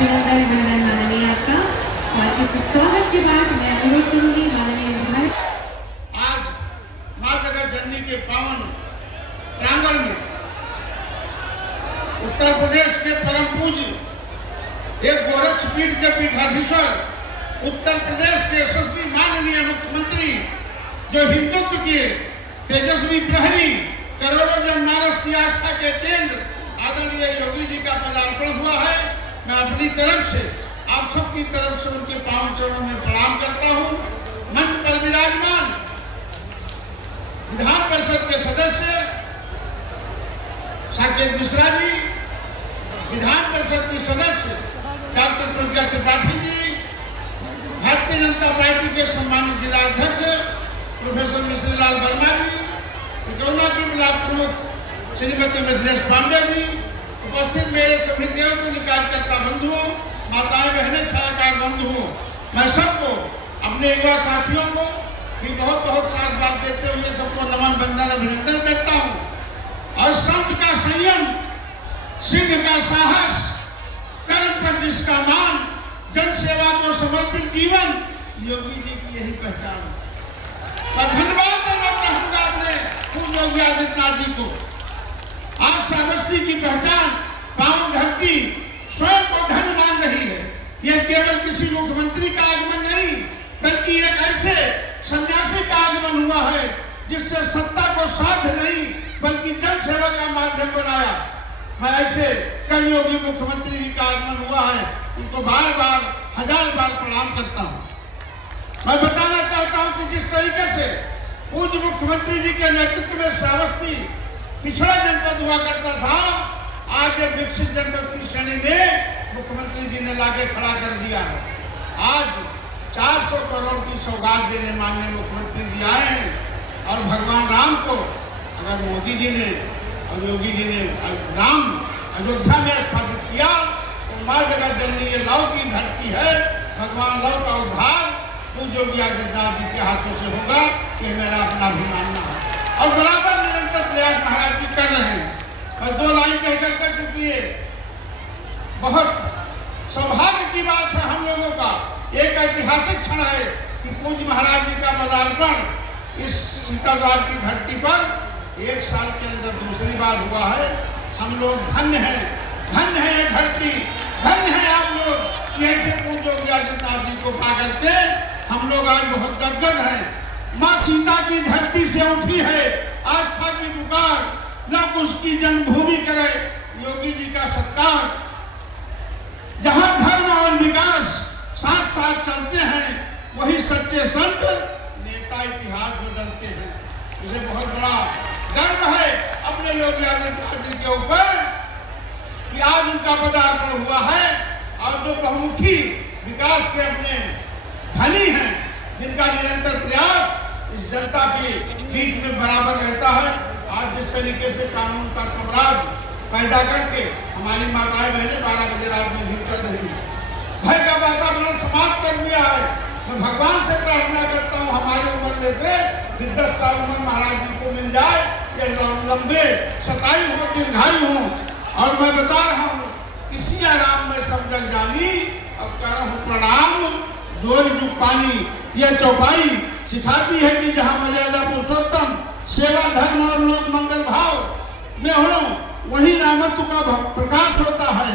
अभिनंदन माननीय आपका। और इस स्वागत के बाद मैं अनुरोध करूंगी माननीय इंजीनियर। आज माँ जगत जननी के पावन प्रांगण में उत्तर प्रदेश के परम पूज्य एक गोरक्ष पीठ के पीठाधीश्वर, उत्तर प्रदेश के यशस्वी माननीय मुख्यमंत्री, जो हिंदुत्व के तेजस्वी प्रहरी, करोड़ों जनमानस की आस्था के केंद्र आदरणीय योगी जी का पदार्पण हुआ है। मैं अपनी तरफ से आप सबकी तरफ से उनके पावन चरणों में प्रणाम करता हूँ। मंच पर विराजमान विधान परिषद के सदस्य साकेत मिश्रा जी, विधान परिषद की सदस्य डॉक्टर प्रज्ञा त्रिपाठी जी, भारतीय जनता पार्टी के सम्मानित जिला अध्यक्ष प्रोफेसर मिश्री लाल वर्मा जी, इकौना की ब्लॉक प्रमुख श्रीमती मिथिलेश पांडे जी, उपस्थित मेरे सभी देवतुल्य कार्यकर्ता बंधुओं, माताएं बहनें, छायाकार बंधुओं, मैं सबको, अपने युवा साथियों को भी बहुत बहुत साधुवाद देते हुए सबको नमन बंदन अभिनंदन करता हूँ। और संत का संयम, सिंह का साहस, कर्म पर जिसका मान, जन सेवा को समर्पित जीवन, योगी जी की यही पहचान। मैं धन्यवाद देना चाहूंगा अपने पूज्य योगी आदित्यनाथ जी को। आज श्रावस्ती की पहचान पावन धरती स्वयं को धन्य मान रही है। यह केवल किसी मुख्यमंत्री का आगमन नहीं, बल्कि एक ऐसे सन्यासी का आगमन हुआ है जिससे सत्ता को साध नहीं बल्कि जन सेवा का माध्यम बनाया। मैं ऐसे कर्मयोगी मुख्यमंत्री जी का आगमन हुआ है, उनको बार बार हजार बार प्रणाम करता हूँ। मैं बताना चाहता हूँ कि जिस तरीके से पूज्य मुख्यमंत्री जी के नेतृत्व में श्रावस्ती पिछड़ा जनपद हुआ करता था, आज एक विकसित जनपद की श्रेणी में मुख्यमंत्री जी ने लाके खड़ा कर दिया है। आज 400 करोड़ की सौगात देने माननीय मुख्यमंत्री जी आए हैं। और भगवान राम को अगर मोदी जी ने और योगी जी ने राम अयोध्या में स्थापित किया, तो माँ जगत जननी ये लव की धरती है। भगवान लव का उद्धार पूज्य योगी आदित्यनाथ जी के हाथों से होगा, ये मेरा अपना भी मानना है। और बराबर निरंतर प्रयास महाराज जी कर रहे हैं। और 2 लाइन कहकर कर चुकी है। बहुत सौभाग्य की बात है हम लोगों का, एक ऐतिहासिक क्षण है कि पूज्य महाराज जी का पदार्पण इस सीताद्वार की धरती पर 1 साल के अंदर दूसरी बार हुआ है। हम लोग धन्य हैं, धन्य है ये धरती, धन्य है आप लोग कि ऐसे पूज्य योगी आदित्यनाथ जी को पा करके हम लोग आज बहुत गदगद हैं। माँ सीता की धरती से उठी है आस्था की पुकार, लोग उसकी जन्मभूमि करे योगी जी का सत्कार। जहाँ धर्म और विकास साथ साथ चलते हैं, वही सच्चे संत नेता इतिहास बदलते हैं। मुझे बहुत बड़ा गर्व है अपने योगी आदित्यनाथ जी के ऊपर कि आज उनका पदार्पण हुआ है। और जो बहुमुखी विकास के अपने धनी हैं, जिनका निरंतर प्रयास इस जनता के बीच में बराबर रहता है, आज जिस तरीके से कानून का साम्राज्य पैदा करके हमारी माताएं बहनें 12 बजे रात में भी चल रही है, भय का वातावरण समाप्त कर दिया है। मैं भगवान से प्रार्थना करता हूँ हमारी उम्र में से 10 साल उम्र महाराज जी को मिल जाए, ये लंबे सताई हो, दीर्घायु हो। और मैं बता रहा हूँ, इसी आराम में सब जग जानी, अब करहूँ प्रणाम जोर जुग पानी। यह चौपाई सिखाती है कि जहाँ मर्यादा पुरुषोत्तम सेवा धर्म और लोक मंगल भाव में हो, वही रामत्व का प्रकाश होता है।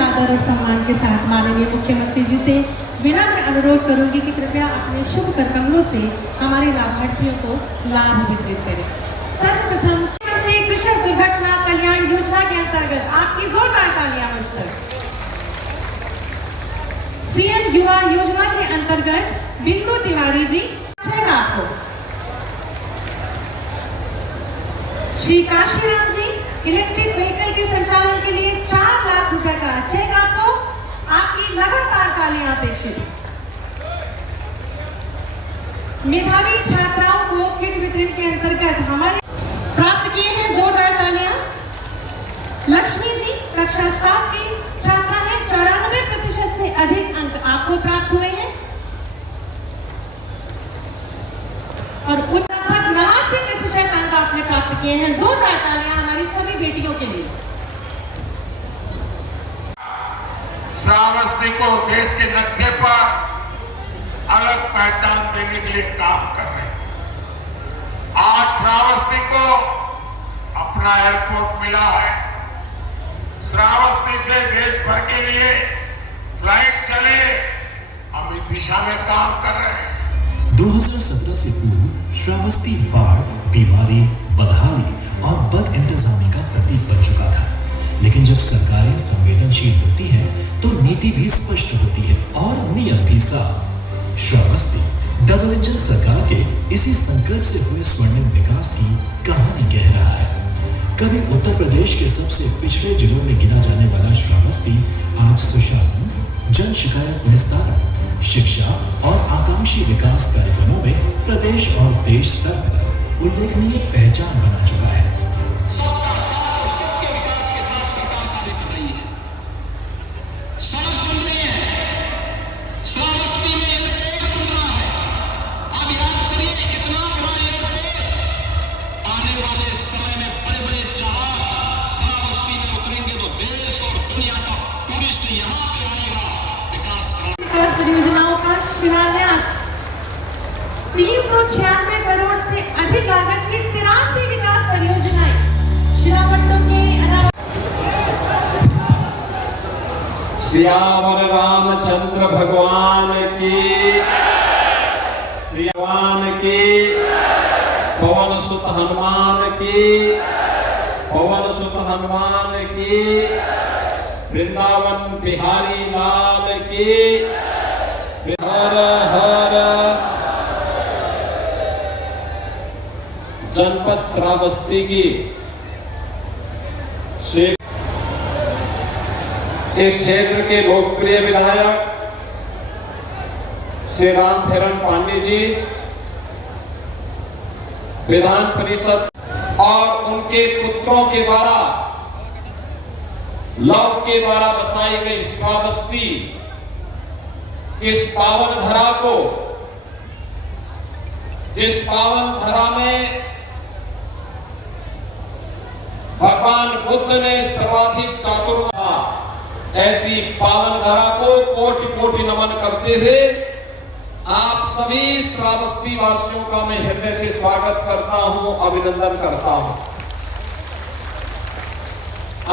आदर और सम्मान के साथ माननीय मुख्यमंत्री जी से विनम्र अनुरोध करूंगी कि कृपया अपने शुभ करकमलों से हमारे लाभार्थियों को लाभ वितरित करें। सर्वप्रथम मुख्यमंत्री कृषक दुर्घटना कल्याण योजना के अंतर्गत आपकी जोरदार तालियां मंच तक। सीएम युवा योजना के अंतर्गत बिंदु तिवारी जी आपको। श्री काशीराम जी इलेक्ट्रिक व्हीकल के संचालन के लिए 4 लाख रुपए का चेक आपको। आपकी लगातार तालियां अपेक्षित। मेधावी छात्राओं को किट वितरण के अंतर्गत हमारे प्राप्त किए हैं, जोरदार तालियां। लक्ष्मी जी कक्षा 7 की छात्रा है, 94% से अधिक अंक आपको प्राप्त हुए हैं और लगभग 89% अंक आपने प्राप्त किए हैं। जोरदार तालियां हमारी सभी बेटियों के लिए। श्रावस्ती को देश के नक्शे पर अलग पहचान देने के लिए काम कर रहे हैं। आज श्रावस्ती को अपना एयरपोर्ट मिला है। श्रावस्ती से देश भर के लिए फ्लाइट चले, हम इस दिशा में काम कर रहे हैं। 2017 से पूर्व श्रावस्ती बाढ़, बीमारी, बदहाली और बद इंतजामी का प्रतीक बन चुका था। लेकिन जब सरकारें संवेदनशील होती हैं, तो नीति भी स्पष्ट होती है और नियम भी साफ। श्रावस्ती डबल इंजन सरकार के इसी संकल्प से हुए स्वर्णिम विकास की कहानी कह रहा है। कभी उत्तर प्रदेश के सबसे पिछड़े जिलों में गिना जाने वाला श्रावस्ती आज सुशासन, जन शिकायत निस्तारण, शिक्षा और आकांक्षी विकास कार्यक्रमों में प्रदेश और देश स्तर पर उल्लेखनीय पहचान बना चुका है। सबका साथ और सबके विकास के साथ सरकार कार्य कर रही है। सड़क बन रही है, श्रावस्ती में एयरपोर्ट बन रहा है। अब याद करिए कितना बड़ा एयरपोर्ट। आने वाले समय में बड़े बड़े जहाज श्रावस्ती में उतरेंगे तो देश और दुनिया का टूरिस्ट यहाँ पे आएगा। विकास परियोजनाओं का शिलान्यास 396 करोड़ से अधिक लागत की 83 विकास परियोजनाएं शिलापट्टों के अलावा सियावर रामचंद्र भगवान की, सियावान की, पवन सुत हनुमान की, पवन सुत हनुमान की, वृंदावन बिहारी लाल की। हर हर जनपद श्रावस्ती की इस क्षेत्र के लोकप्रिय विधायक श्री रामफेरन पांडे जी, विधान परिषद और उनके पुत्रों के द्वारा लव के द्वारा बसाई गई श्रावस्ती इस पावन धरा को, जिस पावन धरा में भगवान बुद्ध ने सर्वाधिक चातुर था, ऐसी पावन धरा को कोटि कोटि नमन करते हुए आप सभी श्रावस्ती वासियों का मैं हृदय से स्वागत करता हूं, अभिनंदन करता हूं।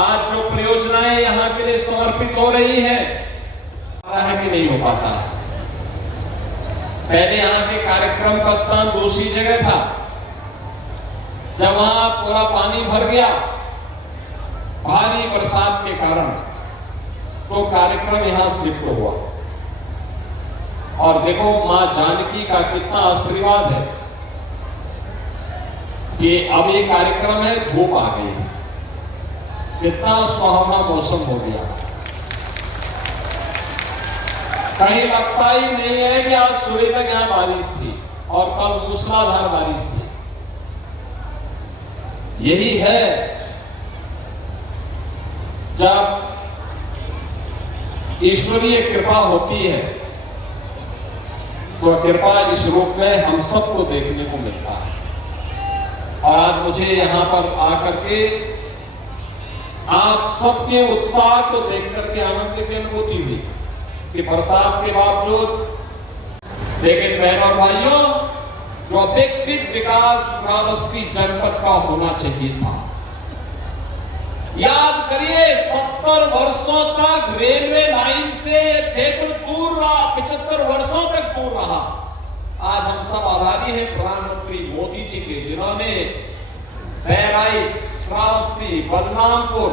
आज जो परियोजनाएं यहां के लिए समर्पित हो रही है कि नहीं हो पाता है। पहले यहां के कार्यक्रम का स्थान दूसरी जगह था। जब वहां पूरा पानी भर गया भारी बरसात के कारण, तो कार्यक्रम यहां शिफ्ट हुआ। और देखो मां जानकी का कितना आशीर्वाद है कि अब ये कार्यक्रम है, धूप आ गई, कितना सुहावना मौसम हो गया। कहीं लगता ही नहीं है कि आज सुबह तक यहां बारिश थी और कल मूसलाधार बारिश थी। यही है जब ईश्वरीय कृपा होती है, तो कृपा इस रूप में हम सबको देखने को मिलता है। और आज मुझे यहां पर आकर के आप सबके उत्साह को देख करके आनंद की अनुभूति हुई कि बरसात के बावजूद, लेकिन बहनों और भाइयों, जो अपेक्षित विकास श्रावस्ती जनपद का होना चाहिए था। याद करिए 70 वर्षों तक रेलवे लाइन से क्षेत्र दूर रहा, 75 वर्षों तक दूर रहा। आज हम सब आभारी हैं प्रधानमंत्री मोदी जी के, जिन्होंने बहराइच, श्रावस्ती, बलरामपुर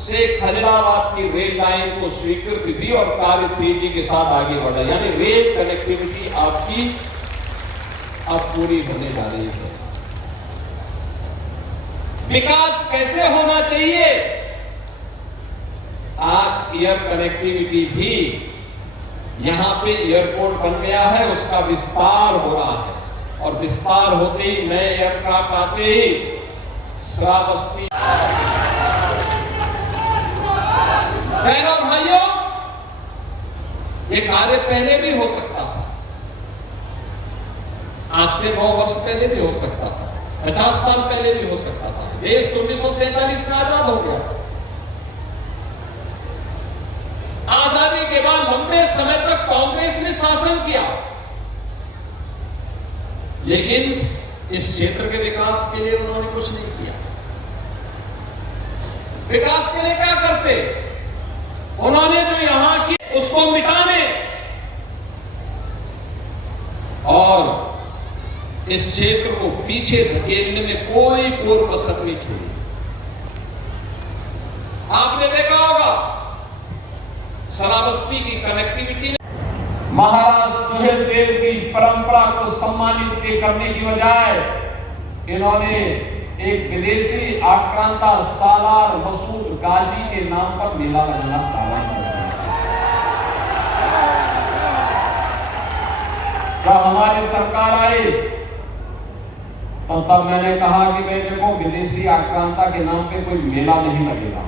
से खलीलाबाद की रेल लाइन को स्वीकृति दी और कार्य तेजी के साथ आगे बढ़ा। यानी रेल कनेक्टिविटी आपकी अब पूरी होने जा रही है। विकास कैसे होना चाहिए? आज एयर कनेक्टिविटी भी यहां पे एयरपोर्ट बन गया है, उसका विस्तार हो रहा है और विस्तार होते ही नए एयरक्राफ्ट आते ही श्रावस्ती। बहनों और भाइयों, ये कार्य पहले भी हो सकता था, आज से 9 वर्ष पहले भी हो सकता था, 50 साल पहले भी हो सकता था। देश 1947 में आजाद हो गया। आजादी के बाद लंबे समय तक कांग्रेस ने शासन किया, लेकिन इस क्षेत्र के विकास के लिए उन्होंने कुछ नहीं किया। विकास के लिए क्या करते? उन्होंने जो यहां की उसको मिटाने और इस क्षेत्र को पीछे धकेलने में कोई कोर कसर नहीं छोड़ी। आपने देखा होगा श्रावस्ती की कनेक्टिविटी, महाराज सुहेलदेव की परंपरा को सम्मानित करने की बजाय इन्होंने एक विदेशी आक्रांता सालार मसूद गाजी के नाम पर मेला लगना प्रारंभ कर दिया। जब हमारी सरकार आई तो तब मैंने कहा कि भाई देखो, विदेशी आक्रांता के नाम पे कोई मेला नहीं लगेगा,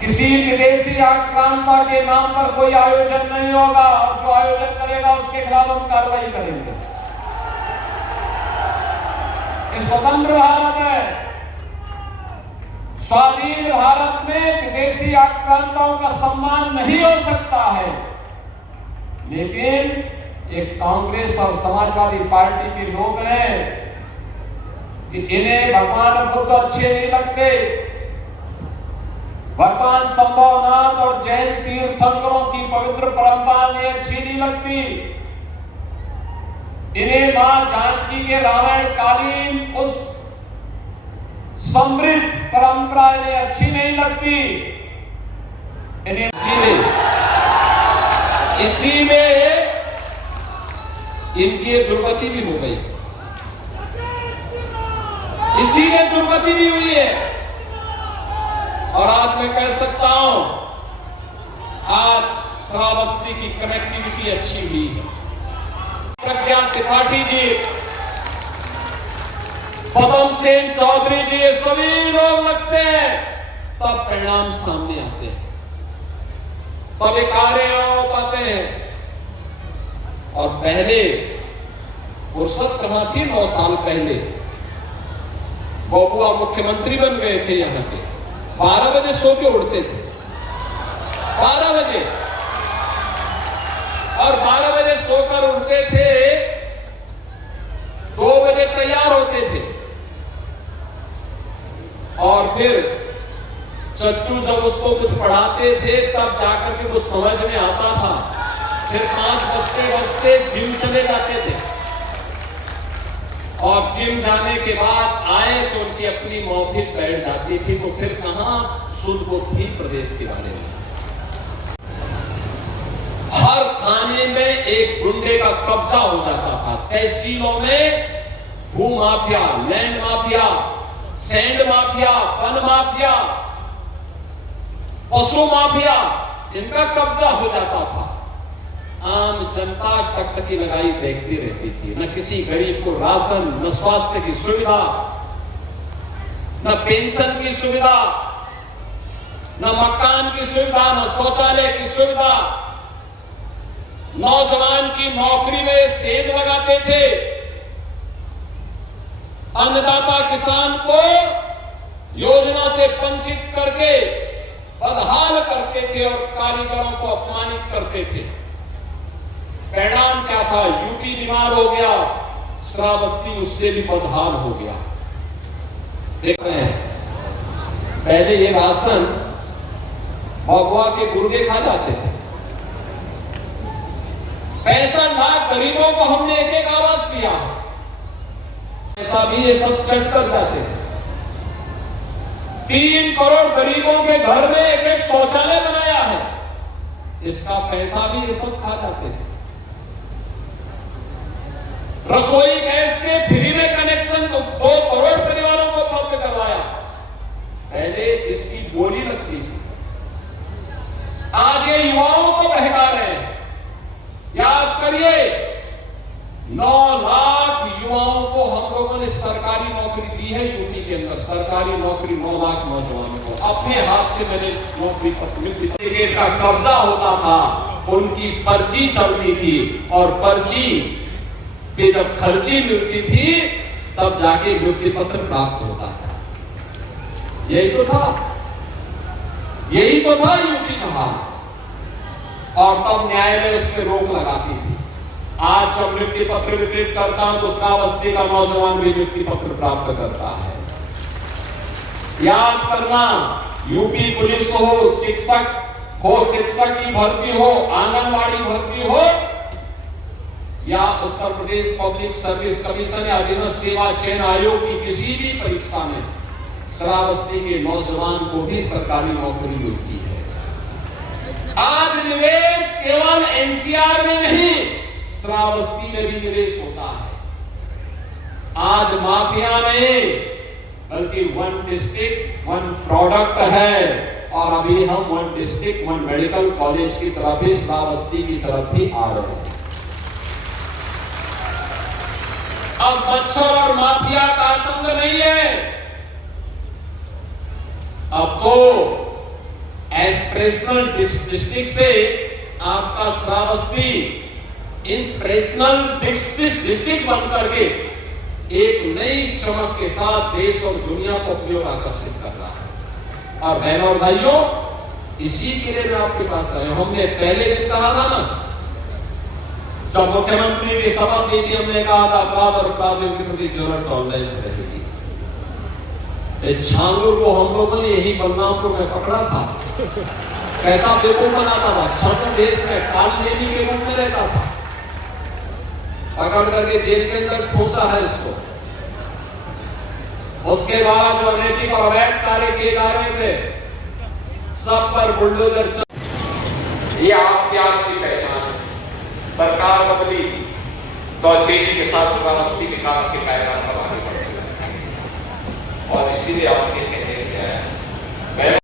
किसी विदेशी आक्रांता के नाम पर कोई आयोजन नहीं होगा, और जो आयोजन करेगा उसके खिलाफ हम कार्रवाई करेंगे। ये स्वतंत्र भारत है, स्वाधीन भारत में विदेशी आक्रांताओं का सम्मान नहीं हो सकता है, लेकिन एक कांग्रेस और समाजवादी पार्टी के लोग हैं कि इन्हें भगवान बुद्ध अच्छे नहीं लगते, भगवान संभवनाथ और जैन तीर्थंकरों की पवित्र परंपरा ने अच्छी नहीं लगती, इन्हें मां जानकी के रामायण कालीन उस समृद्ध परंपरा इन्हें अच्छी नहीं लगती, इन्हें इसी में इनकी दुर्गति भी हो गई, इसी में दुर्गति भी हुई है। और आज मैं कह सकता हूं, आज श्रावस्ती की कनेक्टिविटी अच्छी हुई है। प्रज्ञा त्रिपाठी जी, पदम सेन चौधरी जी, सभी लोग लगते हैं, तब परिणाम सामने आते हैं, तब ये कार्य हो पाते हैं। और पहले फुर्सत कहां थी? 9 साल पहले बबुआ मुख्यमंत्री बन गए थे यहां के, 12 बजे सो के उठते थे, 12 बजे, और 12 बजे सोकर उठते थे, 2 बजे तैयार होते थे, और फिर चच्चू जब उसको कुछ पढ़ाते थे तब जाकर के कुछ समझ में आता था, फिर 5 बजते जिम चले जाते थे, और जिम जाने के बाद आए तो उनकी अपनी मौखिक बैठ जाती थी, तो फिर कहां सुध बुध थी प्रदेश के बारे में। हर थाने में एक गुंडे का कब्जा हो जाता था, तहसीलों में भू mafia, land mafia, sand mafia, one mafia, पशु माफिया, इनका कब्जा हो जाता था। आम जनता टकटकी लगाई देखती रहती थी, न किसी गरीब को राशन, न स्वास्थ्य की सुविधा, न पेंशन की सुविधा, न मकान की सुविधा, न शौचालय की सुविधा। नौजवान की नौकरी में सेंध लगाते थे, अन्नदाता किसान को योजना से वंचित करके बदहाल करते थे और कारीगरों को अपमानित करते थे। परिणाम क्या था? यूपी बीमार हो गया, श्रावस्ती उससे भी बदहाल हो गया। देख रहे हैं, पहले ये राशन बबुआ के गुर्गे खा जाते थे, 65 लाख गरीबों को हमने एक एक आवास दिया, ऐसा भी ये सब चट कर जाते थे। 3 करोड़ गरीबों के घर में एक एक शौचालय बनाया है, इसका पैसा भी ये सब खा जाते थे। रसोई गैस के फ्री में कनेक्शन 2 करोड़ परिवारों को उपलब्ध करवाया, पहले इसकी बोली लगती थी। आज ये युवाओं को बहका रहे हैं। याद करिए, 9 लाख युवाओं को हम लोगों ने सरकारी नौकरी दी है यूपी के अंदर, सरकारी नौकरी 9 लाख नौजवानों को अपने हाथ से मैंने नौकरी पर का कब्जा होता था, उनकी पर्ची चलती थी, और पर्ची पे जब खर्ची मिलती थी तब जाके नियुक्ति पत्र प्राप्त होता था। यही तो था यूपी का हाल। और तब न्यायालय उस पर रोक लगाती थी। आज जब नियुक्ति पत्र वितरित करता हूं तो श्रावस्ती का नौजवान भी नियुक्ति पत्र प्राप्त करता है। याद करना, यूपी पुलिस हो, शिक्षक की भर्ती हो, आंगनवाड़ी भर्ती हो, या Uttar Pradesh public service commission या अधीनस्थ सेवा चयन आयोग की किसी भी परीक्षा में श्रावस्ती के नौजवान को भी सरकारी नौकरी मिलती है। आज निवेश केवल एनसीआर में नहीं, श्रावस्ती में भी निवेश होता है। आज माफिया नहीं, बल्कि वन डिस्ट्रिक्ट वन प्रोडक्ट है। और अभी हम one district one medical college की तरफ भी, श्रावस्ती की तरफ भी आ रहे हैं। अब मच्छर और माफिया का आतंक नहीं है, अब तो एस्पिरेशनल डिस्ट्रिक्ट से आपका श्रावस्ती इंस्पिरेशनल डिस्ट्रिक्ट बनकर के एक नई चमक के साथ देश और दुनिया को अपनी ओर आकर्षित कर रहा है। और बहनों और भाइयों, इसी के लिए मैं आपके पास आया हूं। हमने पहले दिन कहा था ना, जब मुख्यमंत्री ने शपथ ली थी, हमने कहा था अपराध और अपराधियों के प्रति जीरो टॉलरेंस रहेगी। छांगुर को हम लोगों ने यही बदनाम को मैं पकड़ा था, कैसा बेवकूफ बनाता था, छांगुर देश में काल लेनी के रूप में रहता था, पकड़ करके जेल के अंदर ठूसा है इसको। उसके बाद जो अनैतिक और अवैध कार्य किए जा रहे थे, सब पर बुलडोजर ये आपकी आज की पहचान है। सरकार बदली तो तेजी के साथ श्रावस्ती विकास के कायदा पर आगे बढ़ेगा। और इसीलिए आपसे कहने गया है